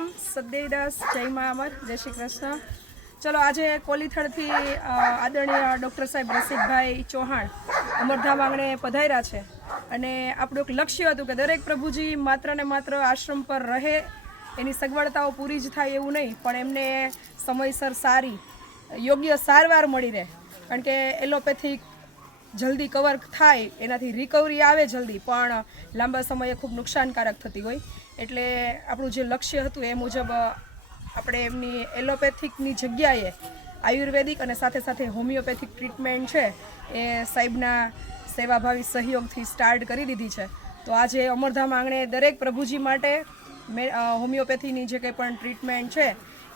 રામ, સદદેવદાસ, જય મા અમર, જય શ્રી કૃષ્ણ। ચલો આજે કોલીથળથી આદરણીય ડૉક્ટર સાહેબ રસિકભાઈ ચૌહાણ અમરધામ આંગણે પધાર્યા છે અને આપણું એક લક્ષ્ય હતું કે દરેક પ્રભુજી માત્ર ને માત્ર આશ્રમ પર રહે, એની સગવડતાઓ પૂરી જ થાય એવું નહીં, પણ એમને સમયસર સારી યોગ્ય સારવાર મળી રહે, કારણ કે એલોપેથિક જલ્દી કવર થાય, એનાથી રિકવરી આવે જલ્દી, પણ લાંબા સમયે ખૂબ નુકસાનકારક થતી હોય। એટલે આપણું જે લક્ષ્ય હતું એ મુજબ આપણે એમની એલોપેથિકની જગ્યાએ આયુર્વેદિક અને સાથે સાથે હોમિયોપેથિક ટ્રીટમેન્ટ છે એ સાહેબના સેવાભાવી સહયોગથી સ્ટાર્ટ કરી દીધી છે। તો આજે અમરધામ આંગણે દરેક પ્રભુજી માટે હોમિયોપેથીની જે કંઈ પણ ટ્રીટમેન્ટ છે,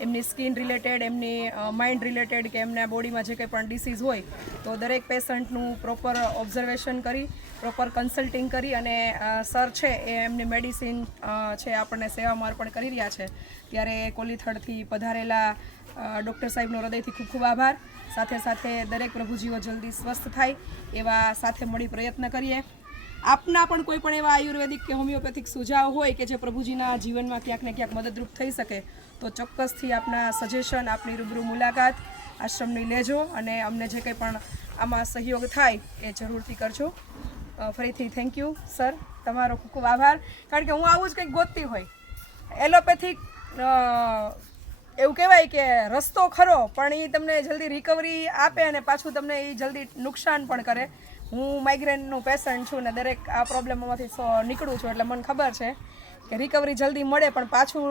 એમની સ્કિન રિલેટેડ, એમની માઇન્ડ રિલેટેડ કે એમના બોડીમાં જે કંઈ પણ ડિસીઝ હોય તો દરેક પેશન્ટનું પ્રોપર ઓબ્ઝર્વેશન કરી, પ્રોપર કન્સલ્ટિંગ કરી અને સર છે એ એમની મેડિસિન છે આપણને સેવામાં અર્પણ કરી રહ્યા છે। ત્યારે કોલીથળથી પધારેલા ડૉક્ટર સાહેબનો હૃદયથી ખૂબ ખૂબ આભાર। સાથે સાથે દરેક પ્રભુજીઓ જલ્દી સ્વસ્થ થાય એવા સાથે મળી પ્રયત્ન કરીએ। આપના પણ કોઈ પણ એવા આયુર્વેદિક કે હોમિયોપેથિક સુઝાવ હોય કે જે પ્રભુજીના જીવનમાં ક્યાંક ને ક્યાંક મદદરૂપ થઈ શકે તો ચોક્કસથી આપના સજેશન, આપની રૂબરૂ મુલાકાત આશ્રમની લેજો અને અમને જે કંઈ પણ આમાં સહયોગ થાય એ જરૂરથી કરજો। ફરીથી થેન્ક યુ સર, તમારો ખૂબ ખૂબ આભાર, કારણ કે હું આવું જ કંઈક ગોતતી હોય। એલોપેથિક એવું કહેવાય કે રસ્તો ખરો, પણ એ તમને જલ્દી રિકવરી આપે અને પાછું તમને એ જલ્દી નુકસાન પણ કરે। હું માઇગ્રેનનું પેશન્ટ છું ને દરેક આ પ્રોબ્લેમમાંથી નીકળું છું, એટલે મને ખબર છે કે રિકવરી જલ્દી મળે પણ પાછું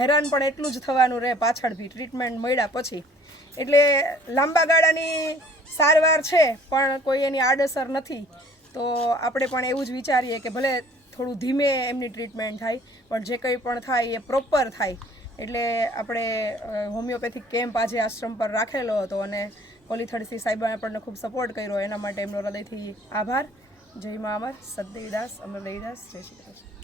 હેરાન પણ એટલું જ થવાનું રહે પાછળથી ટ્રીટમેન્ટ મળ્યા પછી। એટલે લાંબા ગાળાની સારવાર છે પણ કોઈ એની આડઅસર નથી, તો આપણે પણ એવું જ વિચારીએ કે ભલે થોડું ધીમે એમની ટ્રીટમેન્ટ થાય પણ જે કંઈ પણ થાય એ પ્રોપર થાય। એટલે આપણે હોમિયોપેથિક કેમ્પ આજે આશ્રમ પર રાખેલો હતો અને કોલીથળથી સાહેબે આપણને ખૂબ સપોર્ટ કર્યો, એના માટે એમનો હૃદયથી આભાર। જય મા અમર, સદદેવદાસ, અમરદેવદાસ, જય શ્રી કૃષ્ણ।